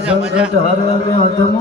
સંકટ હરે અધમ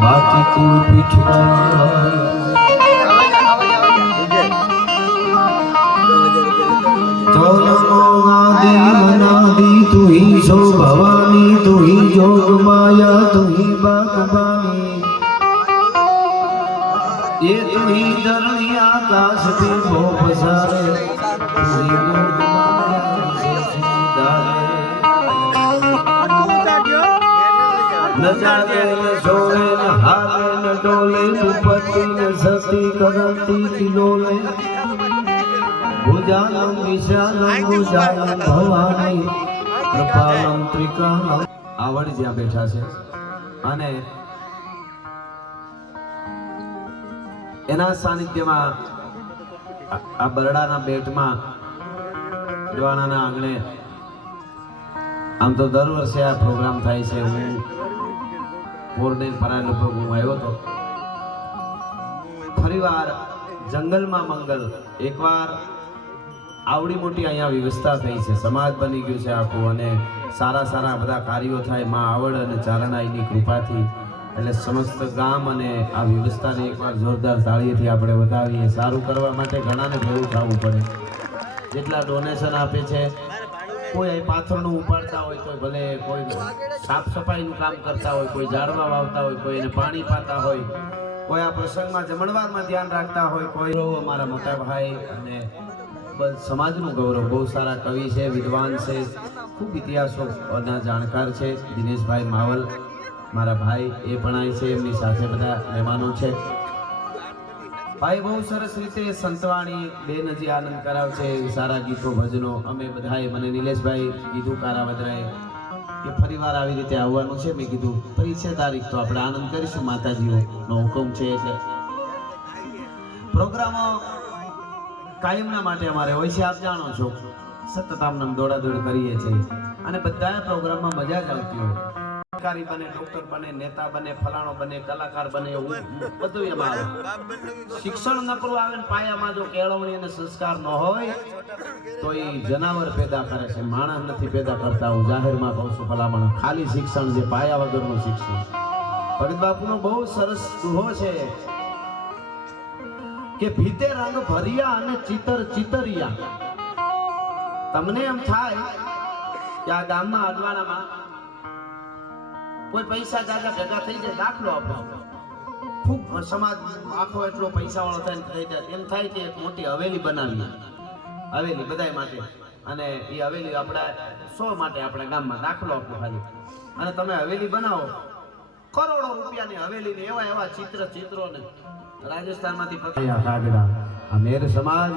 બાકી તું પીછવાડી તું ही सो भवानी तू ही जोग माया तू ही बागबानी ये तू ही धरणी आकाश भी भो पसारे तू ही जोग माया से सीधारे न जागे न सोए न हारे न डोले उपति न सती करती किलोले भुजानम विशालम भुजानम भवानी कृपालम त्रिकालम आवड़ જ્યાં બેઠા છે અને એના સાનિધ્યમાં આ બરડાના બેટમાં દ્વાણાના આંગણે આમ તો દર વર્ષે આ પ્રોગ્રામ થાય છે હું પોરને પરાય લગભગ હું આવ્યો હતો ફરીવાર જંગલમાં મંગલ એકવાર આવડી મોટી અહીંયા વ્યવસ્થા થઈ છે સમાજ બની ગયું છે આખું અને સારા સારા બધા કાર્યો થાય માં આવડ અને ચારણાઈની કૃપાથી એટલે સમસ્ત ગામ અને આ વ્યવસ્થાને એકવાર જોરદાર તાળીથી આપણે વધાવીએ સારું કરવા માટે ઘણાને ભેગું થવું પડે જેટલા ડોનેશન આપે છે કોઈ અહીં પાથરણું ઉપાડતા હોય તો ભલે કોઈ સાફ સફાઈનું કામ કરતા હોય કોઈ ઝાડવા વાવતા હોય કોઈ એને પાણી પાતા હોય કોઈ આ પ્રસંગમાં જમણવારમાં ધ્યાન રાખતા હોય કોઈ અમારા મોટા ભાઈ અને સમાજનું ગૌરવ બહુ સારા કવિ છે વિદ્વાન છે ખૂબ ઇતિહાસોના જાણકાર છે દિનેશભાઈ માવલ મારા ભાઈ એ પણ અહીં છે એમની સાથે બધા મહેમાનો છે ભાઈ બહુ સરસ રીતે સંતવાણી બેન હજી આનંદ કરાવ છે સારા ગીતો ભજનો અમે બધાએ મને નિલેશભાઈ કીધું કારાવદરાએ કે ફરીવાર આવી રીતે આવવાનું છે મેં કીધું ફરી છે તારીખ તો આપણે આનંદ કરીશું માતાજીનો હુકમ છે એટલે પ્રોગ્રામો કાયમના માટે અમારે હોય છે આપ જાણો છો સતત આમ દોડાદોડ કરીએ છીએ અને બધા પ્રોગ્રામમાં મજા જ આવતી હોય અધિકારી બને ડોક્ટર બને નેતા બને ફલાણો બને કલાકાર બને એવું બધું એમાં આવે શિક્ષણ નકરું આવે ને પાયામાં જો કેળવણી અને સંસ્કાર ન હોય તો એ જનાવર પેદા કરે છે માણસ નથી પેદા કરતા હું જાહેરમાં કહું છું ભલામણ ખાલી શિક્ષણ જે પાયા વગરનું શિક્ષણ ભગત બાપુનો બહુ સરસ દુહો છે કે ભીતે રંગ ભરિયા અને ચિતર ચિતરિયા તમને એમ થાય કે આ ગામમાં અડવાણામાં કોઈ પૈસા જાજા ભેગા થઈ જાય દાખલો આપો ખૂબ સમાજ આખો એટલો પૈસા વાળો થાય એમ થાય કે એક મોટી હવેલી બનાવીએ હવેલી બધાય માટે અને એ હવેલી આપણા 100 માટે આપણા ગામમાં દાખલો આપો ખાલી અને તમે હવેલી બનાવો કરોડો રૂપિયાની હવેલીને એવા એવા ચિત્રો ને રાજસ્થાનમાંથી કાગડા આ મેર સમાજ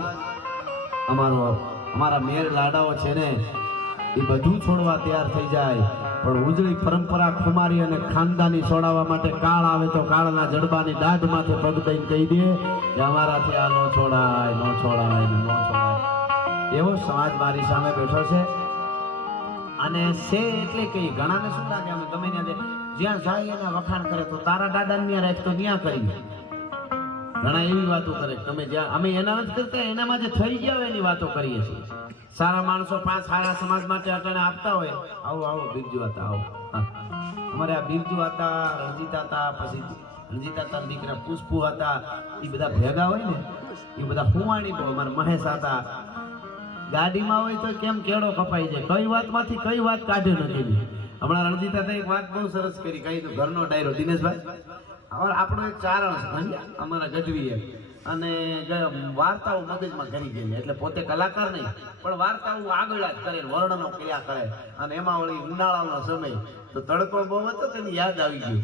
અમારા મેર લાડાઓ છે ને એ બધું છોડવા તૈયાર થઈ જાય પણ ઉજળી પરંપરા ખુમારી અને ખાનદાની છોડાવવા માટે કાળ આવે તો કાળના જડબાની દાઢ માથે પગ દઈને કહી દે કે અમારાથી આ નો છોડાય એવો સમાજ મારી સામે બેઠો છે. અને છે એટલે કે ઘણાને શું લાગે અમે ગમે ત્યાં જ્યાં જાય એના વખાણ કરે તો તારા દાદાને ત્યાં રાખ તો ત્યાં કરી. ઘણા એવી વાતો કરે તમે જ્યાં અમે એના નથી કરતા, એનામાં જે થઈ ગયા હોય એની વાતો કરીએ છીએ. સારા માણસો 5 સારા સમાજ માટે અટાણે આપતા હોય, આવો આવો બિરજુ હતા, આવો. અમારે આ બિરજુ હતા, રણજીતા હતા, પછી રણજીતા હતા દીકરા પુષ્પુ હતા, એ બધા ભેગા હોય ને એ બધા હુવાણી બહુ. અમારે મહેશ હતા. ગાડીમાં હોય તો કેમ કેળો કપાઈ જાય, કઈ વાતમાંથી કઈ વાત કાઢે નથી. હમણાં રણજીતા એક વાત બહુ સરસ કરી, કહી તો ઘરનો ડાયરો દિનેશભાઈ. હવે આપણો એક ચારણ છે અમારા ગઢવીએ, અને વાર્તાઓ મગજમાં કરી ગયેલી, એટલે પોતે કલાકાર નહીં પણ વાર્તાઓ આગળ જ કરે, વર્ણનો ક્રિયા કરે. અને એમાં વળી ઉનાળાનો સમય તો તડકો બહુ હતો તેને યાદ આવી ગયું.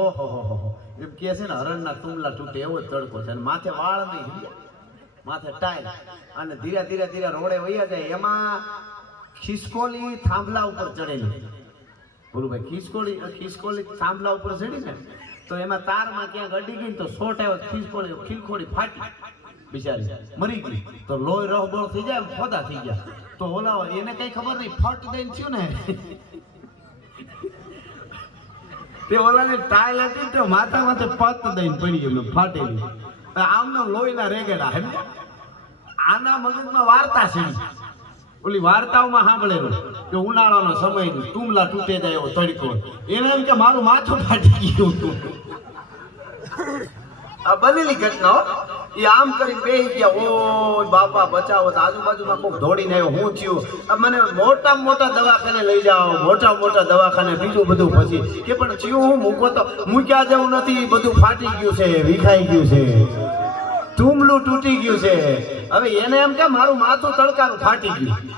ઓહો હો એમ કહે છે ને હરણના તુમલા તૂટે એવો જ તડકો છે. અને માથે વાળ નહીં, માથે ટાઈલ, અને ધીરે ધીરે ધીરે રોડે વયા જાય. એમાં ખિસકોલી થાંભલા ઉપર ચડેલી, બોલું ભાઈ ખિસકોલી થાંભલા ઉપર ચડી ને તો એમાં તારમાં ક્યાંક અડી ગઈ તો શોટ આવ્યો, ખિલખોડી ફાટી, બિચારી મરી ગઈ. તો લોહી રહબોળ થઈ જાય, ફોદા થઈ ગયા. તો ઓલા એને કઈ ખબર નહીં, ફટ દઈને થયું ને તે ઓલાને ટાઈલ હતી તો માથા માથે પત દઈને પડી ગયું, ફાટેલી. આમનો લોહીના રેગેડા હે. આના મગજમાં વાર્તા છે, ઓલી વાર્તાઓમાં સાંભળેલું કે ઉનાળાનો સમય તુમલા તૂટે જાય એવો તડકો. એને એમ કે મારું માથું ફાટી ગયું હતું. આ બનેલી ઘટના. એ આમ કરી બેહી ગયા, ઓ બાપા બચાવો. તો આજુબાજુમાં કોઈક દોડીને આવ્યો, હું થયું? મને મોટા મોટા દવાખાને લઈ જાઓ, મોટા મોટા દવાખાને, બીજું બધું. પછી કે પણ થયું હું મૂકો તો મૂક્યા જેવું નથી, બધું ફાટી ગયું છે, વિખાઈ ગયું છે, તુમલું તૂટી ગયું છે. હવે એને એમ કે મારું માથું તડકાનું ફાટી ગયું,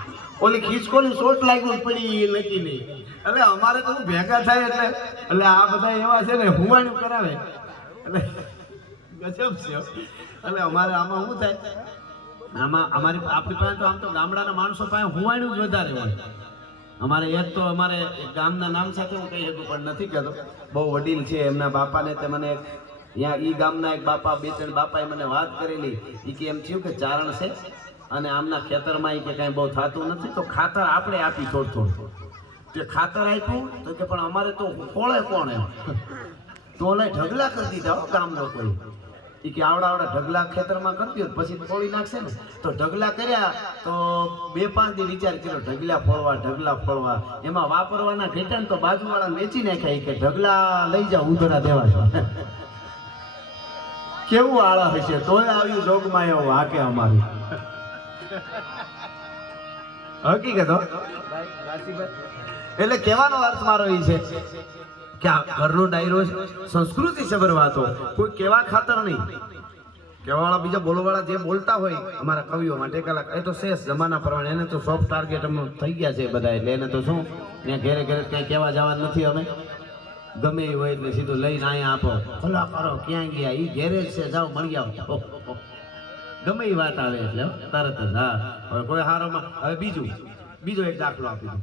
ઓલી ખિસકોલી શોટ લાગ્યું પડી નક્કી નહીં. એટલે અમારે તો ભેગા થાય એટલે આ બધા એવા છે ને હુવાણું કરાવે, એટલે ગજબ છે. એટલે અમારે આમાં શું થાય, આમાં આપણી પાસે તો આમ તો ગામડાના માણસો પાસે હુવાણું જ વધારે હોય. અમારે એક તો અમારે ગામના નામ સાથે હું કહી શકું પણ નથી કહેતો, બહુ વડીલ છે. એમના બાપાને તે મને ત્યાં ઈ ગામના એક બાપા, 2-3 બાપાએ મને વાત કરેલી. એ કે એમ થયું કે ચારણ છે અને આમના ખેતરમાં એ કે કાંઈ બહુ થતું નથી, તો ખાતર આપણે આપી થોડું. તે ખાતર આપ્યું તો કે પણ અમારે તો ખોળે કોણ એમ, તો ઓલા ઢગલા કરી દીધા ગામ લોકોએ. એ કે આવડા ઢગલા ખેતરમાં કરતી હોય પછી ફોડી નાખશે ને, તો ઢગલા કર્યા તો 2-5 દી વિચાર કર્યો ઢગલા ફોડવા. એમાં વાપરવાના ઘેટા ને તો બાજુવાળા વેચી નાખ્યા. કે ઢગલા લઈ જાઓ, ઉધડા દેવા છે. કેવું આળા હશે, તોય આવ્યું જોગમાં એવું હાકે અમારું. હકીકત. એટલે કહેવાનો અર્થ મારો એ છે કે આ ઘરનો ડાયરો સંસ્કૃતિ સભર વાતો, કોઈ કેવા ખાતર નહીં. કહેવાવાળા બીજા બોલવાળા જે બોલતા હોય અમારા કવિઓ માટે કલાક, એ તો શેષ જમાના પ્રમાણે એને તો સોફ્ટ ટાર્ગેટ થઈ ગયા છે બધા. એટલે એને તો શું ત્યાં ઘેરે ઘેરે કઈ કહેવા જવા નથી. અમે ગમે એ હોય એટલે સીધું લઈને અહીંયા આપો, ભલા કરો, ક્યાં ગયા, એ ઘેરે છે, જાઓ મળી આવો. ગમે એ વાત આવે એટલે તરત જ. હા, હવે કોઈ હારોમાં. હવે બીજો એક દાખલો આપી દઉં.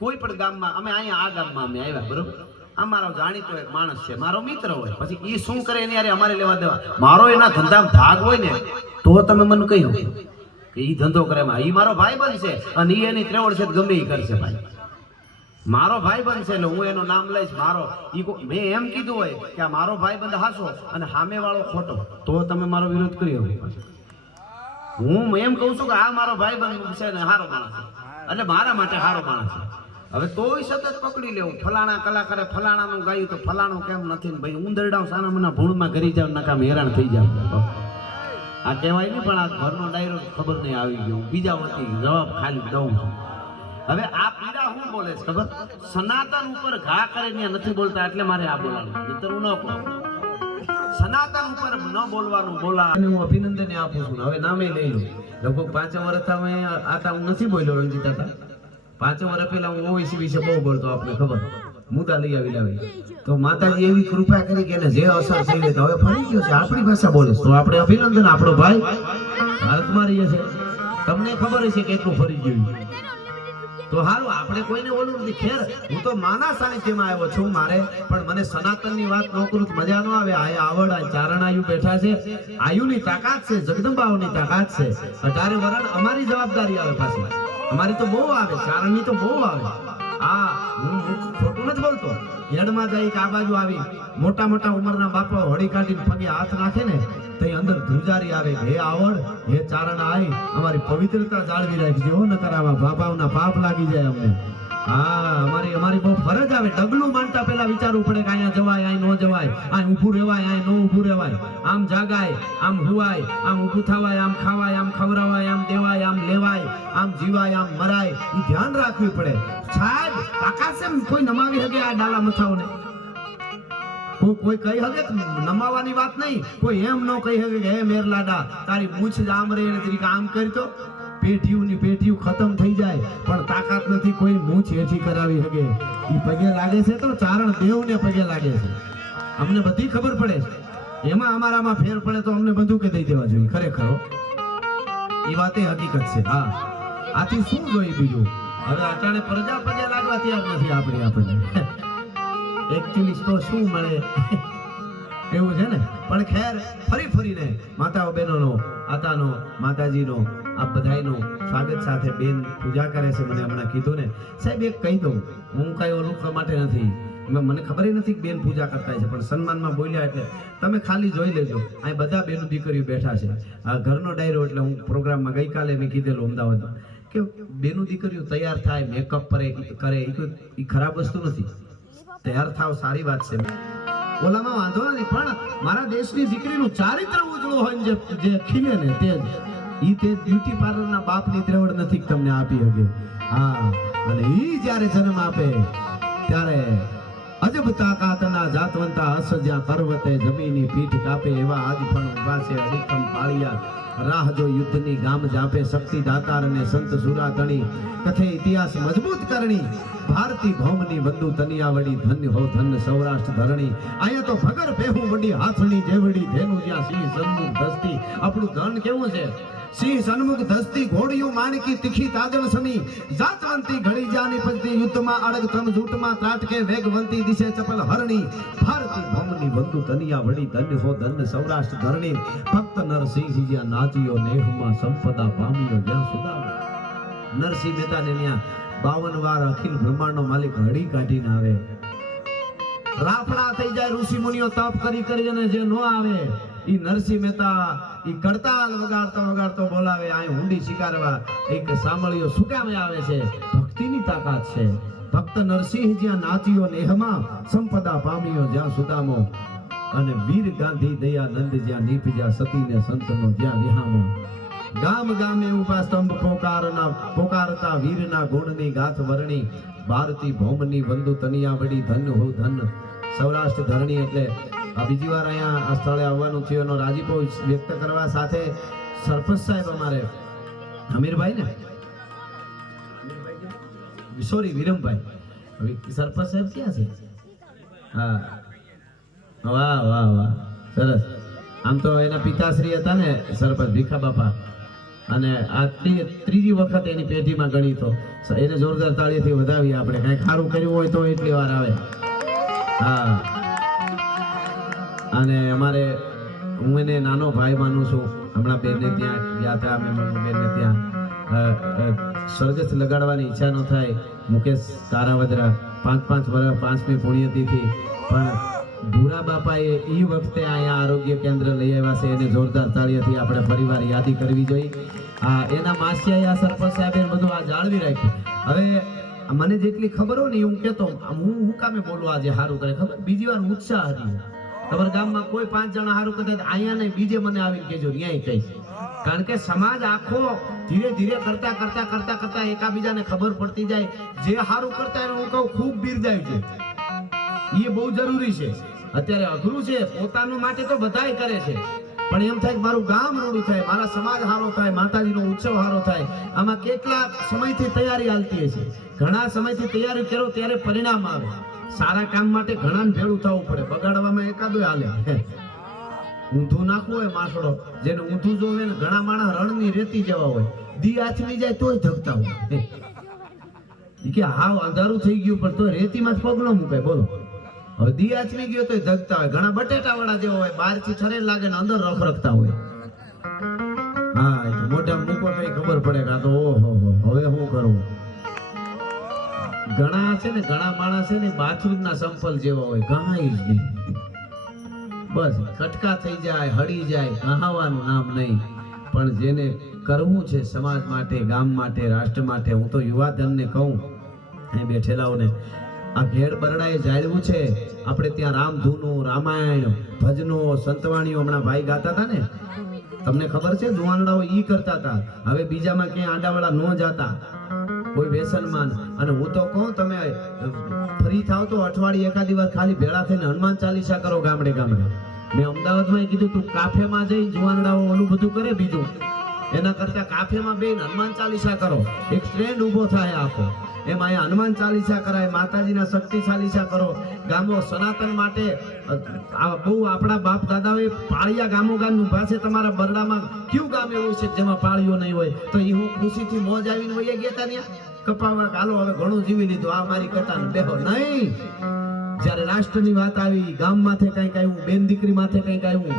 કોઈ પણ ગામમાં અમે અહીંયા આ ગામમાં અમે આવ્યા, બરોબર. આ મારો જાણીતો એક માણસ છે, મારો મિત્ર હોય. પછી એ શું કરે એની યારે અમારે લેવા દેવા. મારો એના ધંધામાં ભાગ હોય ને તો તમે મને કહ્યું કે એ ધંધો કરે, એ મારો ભાઈ બનશે અને એ એની ત્રેવડ છે ગમે એ કરશે. ભાઈ મારો ભાઈ બનશે એટલે હું એનું નામ લઈશ. મેં એમ કીધું હોય કે આ મારો ભાઈ બંધ હાસો અને સામે વાળો ખોટો, તો તમે મારો વિરોધ કર્યો. હું એમ કહું છું કે આ મારો ભાઈ બંધ છે ને સારો માણસ છે, એટલે મારા માટે સારો માણસ છે. હવે તોય સતત પકડી લેવું, ફલાણા કલાકારે ફલાણાનું ગાયું તો ફલાણું કેમ નથી ને ભાઈ ઉંદરડા સાના મના ભૂણમાં ઘરી જાવ, નકામ હેરાન થઈ જાવ. આ કહેવાય નહીં પણ આ ઘરનો ડાયરો ખબર નહીં આવી ગયો. બીજા વતી જવાબ ખાલી દઉં છું. હવે આ પીડા હું બોલે છે ખબર, સનાતન ઉપર ઘા કરે ત્યાં નથી બોલતા, એટલે મારે આ બોલાવું. મિત્ર હું ન કહું, સનાતન ઉપર ન બોલવાનું બોલા. હું અભિનંદન આપું છું. હવે નામે લઈ લો. લગભગ 5 વર્ષ અમે આતા હું નથી બોલ્યો રંજીતા હતા. 5 વર્ષ પહેલા હું ઓવીસી વિશે બહુ બોલતો, આપને ખબર, મુદ્દા લઈ આવી. તો માતાજી એવી કૃપા કરી કે એને જે અસર થઈ ગઈ, હવે ફરી ગયો છે, આપણી ભાષા બોલે તો આપણે અભિનંદન. આપણો ભાઈ ભારતમાં રહીએ છે, તમને ખબર હશે કેટલું ફરી ગયું. તો હારું આપણે કોઈને ઓલું નથી. ખેર હું તો માના સાનિધ્યમાં આવ્યો છું મારે, પણ મને સનાતનની વાત ન કરું તો મજા ન આવે. આ આવડ આ ચારણાયુ બેઠા છે, આયુની તાકાત છે, જગદંબાઓની તાકાત છે. 18 વરણ અમારી જવાબદારી આવે પાછી. અમારી તો બહુ આવે, ચારણની તો બહુ આવે. હા હું ખોટું નથી બોલતો. હેડમાં જાય કે આ બાજુ આવી મોટા મોટા ઉંમરના બાપા હળી કાઢીને પગે હાથ નાખે ને તો અંદર ધ્રુજારી આવે, હે આવડ હે ચારણા આઈ અમારી પવિત્રતા જાળવી રાખજો, ન કરાવા બાબાઓના પાપ લાગી જાય અમને. હા અમારી બહુ ફરજ આવે. ડગલું માનતા પહેલા વિચારવું પડે કે અહીંયા જવાય, અહીં ન જવાય, અહીં ઊભું રહેવાય, અહીં ન ઊભું રહેવાય, આમ જાગાય, આમ હુવાય, આમ ઊભું થવાય, આમ ખાવાય, આમ ખવરાવાય, આમ દેવાય, આમ લેવાય, આમ જીવાય, આમ મરાય, એ ધ્યાન રાખવું પડે. સાહેબ આકાશ એમ કોઈ નમાવી શકે આ ડાલા મથાઓને? કોઈ કહી શકે નમાવાની વાત નહીં. કોઈ એમ ન કહી શકે કે હે મેરલાડા તારી મૂછ જ આમ રહે તરીકે આમ કરતો પેઢીયું ખતમ થઈ જાય, પણ તાકાત નથી કોઈ મૂછ હેઠી કરાવી શકે. ઈ પગે લાગે છે તો ચારણ દેવને પગે લાગે છે. અમને બધી ખબર પડે છે. એમાં અમારામાં ફેર પડે તો અમને બધું કે દઈ દેવા જોઈએ. ખરેખર એ વાતે હકીકત છે. હા આથી શું જોઈએ બીજું? હવે અટાણે પ્રજા પગે લાગવા તૈયાર નથી આપણને. એકચ્યુઅલી તો શું મળે એવું છે ને. પણ ખેર ફરીને માતાઓ બહેનોનો આતાનો માતાજીનો આ બધાયનો સ્વાગત સાથે બેન પૂજા કરે છે. મને હમણાં કીધું ને સાહેબ એક કહી દઉં, હું કઈ ઓલું માટે નથી, મને ખબર નથી કે બેન પૂજા કરતા છે, પણ સન્માનમાં બોલ્યા એટલે તમે ખાલી જોઈ લેજો. અહીં બધા બેન દીકરીઓ બેઠા છે. આ ઘરનો ડાયરો એટલે હું પ્રોગ્રામમાં ગઈકાલે મેં કીધેલું અમદાવાદમાં કે બેનું દીકરીઓ તૈયાર થાય, મેકઅપ કરે એ ખરાબ વસ્તુ નથી. તૈયાર થાવ સારી વાત છે, ઓલામાં વાંધો નથી. પણ મારા દેશની દીકરીનું ચારિત્ર ઉજળું હોય જે ખીલે ને તે બ્યુટી પાર્લરના બાપની ત્રેવડ નથી તમને આપી શકે. હા અને ઈ જ્યારે જન્મ આપે ત્યારે અજબ તાકાતના જાતવંતા અસજ્યા પર્વતે જમીની પીઠ કાપે એવા આજ પણ ઉભા છે અડીખમ પાળિયા. રાહ જો યુદ્ધની ગામ જાપે શક્તિ દાતાર અને સંત સુરા તણી કથે ઇતિહાસ મજબૂત કરણી. ભારતી ભૌમની બંદુ તનિયા વડી ધન્ય હો ધન સૌરાષ્ટ્ર ધરણી. અહીંયા તો ભગર ભેહું વડી હાથણી જેવડી ધેનું જ્યાં સિંહ સન્મુખ ધસ્તી. આપણું ધન કેવું છે? સિંહ સન્મુખ ધસ્તી ઘોડિયું માણકી તીખી તાજણ સમી જાતવંતી ઘડી જાની પજતી યુદ્ધમાં અડગ તમ ઝૂટમાં ત્રાટકે વેગવંતી દિશે ચપલ હરણી. ભારતી ભૌમની બંદુ તનિયા વડી ધન્ય હો ધન સૌરાષ્ટ્ર ધરણી. ભક્ત નરસિંહ જ્યાં નાચ્યો નેહમાં સંપદા પામ્યો જ્યાં સુદામ. નરસિંહ મહેતાને ત્યાં 52 વાર અખિલ બ્રહ્માંડનો માલિક હળી કાઢીને આવે. રાફડા થઈ જાય ઋષિ મુનિઓ તપ કરી અને જે નો આવે ઈ નરસિંહ મહેતા ઈ કડતાલ વગાડતો બોલાવે. આ હુંડી શિકારવા એક સાંભળ્યો શું કામે આવે છે? ભક્તિની તાકાત છે. ભક્ત નરસિંહ જ્યાં નાચ્યો નેહમાં સંપદા પામ્યો જ્યાં સુદામો. અને વીર ગાંધી દયાનંદ જ્યાં નીપજ્યા સતીને સંતનો જ્યાં વિહામો. ગામ ગામે ઉભા સ્તંભ પોકારતા વીરના ગુણની ગાથ વરણી. ભારતી ભૌમની બંદુ તનિયા વડી ધન હો ધન સૌરાષ્ટ્ર ધરણી. એટલે આ બીજી વાર અહીંયા આ સ્થળે આવવાનું થયું એનો રાજીપો વ્યક્ત કરવા સાથે સરપંચ સાહેબ અમારે હમીરભાઈ ને સોરી વિરમભાઈ સરપંચ સાહેબ ક્યાં છે? હા વાહ વાહ વાહ સરસ. આમ તો એના પિતાશ્રી હતા ને સરપંચ ભીખા બાપા, અને આ ત્રીજી વખત એની પેઢીમાં ગણી તો એને જોરદાર તાળીથી વધાવી. આપણે કઈ સારું કર્યું હોય તો એટલી વાર આવે. હા અને અમારે હું એને નાનો ભાઈ માનું છું. હમણાં બેનને ત્યાં ગયા હતા અમે બેનને ત્યાં સ્વર્ગસ્થ લગાડવાની ઈચ્છા ન થાય. મુકેશ કારાવદરા 5 વર્ષ 5મી પુણ્યતિથિ પણ ભૂરા બાપાએ એ વખતે અહીંયા આરોગ્ય કેન્દ્ર લઈ આવ્યા છે. એને જોરદાર તાળીઓથી આપણે પરિવાર યાદી કરવી જોઈએ. આ એના માસિયા આ સરપંચ સાહેબે બધું આ જાળવી રાખ્યું. હવે મને જેટલી ખબર હોય ને હું કહેતો હું કામે બોલું આજે સારું કરે ખબર. બીજી વાર ઉત્સાહ હતી. તમારા ગામમાં કોઈ 5 જણા સારું કરતા અહીંયા નહીં બીજે મને આવીને કહેજો ન્યાય કહીશ. કારણ કે સમાજ આખો ધીરે ધીરે કરતા એકાબીજાને ખબર પડતી જાય. જે સારું કરતા એને હું કહું ખૂબ બિરદાય છે. એ બહુ જરૂરી છે. અત્યારે અઘરું છે. પોતાનું માટે તો બધાય કરે છે, પણ એમ થાય કે મારું ગામ રોડું થાય, મારા સમાજ હારો થાય, માતાજીનો ઉત્સવ હારો થાય. આમાં કેટલા સમયથી તૈયારી હાલતી હશે. ઘણા સમયથી તૈયારી કરો ત્યારે પરિણામ આવે. સારા કામ માટે ઘણાને ભેળું થવું પડે. બગાડવામાં એકાદો હાલે. ઊંધું નાખવું હોય માસડો જેને ઊંધું જોવે ને ઘણા માણસ રણની રેતી જેવા હોય. દી આથમી જાય તોય ધગતા હોય. ઈ કે હાવ અંધારું થઈ ગયું પણ તો રેતીમાં જ પગ ન મુકાય. બોલો હવે દી આચમી ગયો તો ધગતા હોય. ઘણા બટેટા વાળા જેવા હોય, બહારથી છરેલ લાગે ને અંદર રખરખતા હોય. હા એ તો મોઢા મૂકો કઈ ખબર પડે કે આ તો ઓહો હવે શું કરવું. ઘણા છે ને ઘણા માણસ છે ને બાથરૂમના સંપલ જેવા હોય, કહાય જ નહીં. બસ ખટકા થઈ જાય, હળી જાય, કહાવાનું નામ નહીં. પણ જેને કરવું છે સમાજ માટે, ગામ માટે, રાષ્ટ્ર માટે, હું તો યુવાધનને કહું અહીં બેઠેલાઓને, આ ઘેડ બરડાએ જાળવું છે. આપણે ત્યાં રામધૂનું, રામાયણ, ભજનો, સંતવાણીઓ હમણાં ભાઈ ગાતા હતા ને, તમને ખબર છે જુવાનડાઓ ઈ કરતા હતા. હવે બીજામાં ક્યાંય આડાવાળા ન જાતા, કોઈ વ્યસનમાં. અને હું તો કહું તમે ફ્રી થાવ તો અઠવાડિયે એકાદી વાર ખાલી ભેળા થઈને હનુમાન ચાલીસા કરો ગામડે ગામડે. મેં અમદાવાદમાં કીધું તું કાફેમાં જઈ જુવાનડાઓ ઓલું બધું કરે બીજું, એના કરતા કાફેમાં બેન હનુમાન ચાલીસા કરો. એક સ્ટેન્ડ ઊભો થાય આખો, એમાં અહીંયા હનુમાન ચાલીસા કરાય, માતાજીના શક્તિ ચાલીસા કરો. ગામો સનાતન માટે બહુ આપણા બાપ દાદાઓએ પાળિયા ગામો ગામ ઉભા છે. તમારા બરડામાં કયું ગામ એવું છે જેમાં પાળીઓ નહીં હોય? તો એ હું ખુશીથી મોજ આવીને વહી ગયા હતા ત્યાં કપાવા, હાલો હવે ઘણું જીવી લીધું, આ મારી કથાને બેહો નહીં. જ્યારે રાષ્ટ્રની વાત આવી, ગામ માથે કંઈક આવ્યું, બેન દીકરી માથે કંઈક આવ્યું,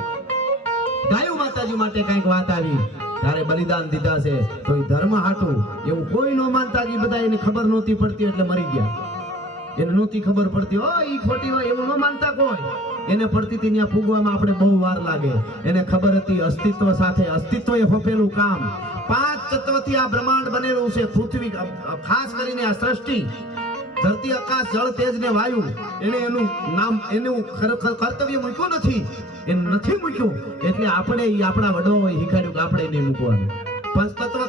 ગાયું માતાજી માટે કંઈક વાત આવી, ત્યારે બલિદાન દીધા છે. તો એ ધર્મ હાટું એવું કોઈ ન માનતા. એ બધા એને ખબર નહોતી પડતી એટલે મરી ગયા. એને નહોતી ખબર પડતી, ઓ ઈ ખોટી હોય એવું ન માનતા કોઈ. એને પડતી હતી ત્યાં ફૂગવામાં આપણે બહુ વાર લાગે. એને ખબર હતી અસ્તિત્વ સાથે, અસ્તિત્વ એ હોપેલું કામ. 5 તત્વથી આ બ્રહ્માંડ બનેલું છે. પૃથ્વી, ખાસ કરીને આ સૃષ્ટિ, ધરતી, આકાશ, જળ, તેજ ને વાયુ, એને એનું નામ, એનું કર્તવ્ય મૂક્યું નથી. એને નથી મૂક્યું એટલે આપણે આપણા વડોઓએ શીખવાડ્યું કે આપણે નહીં મૂકવાનું. 5 તત્વ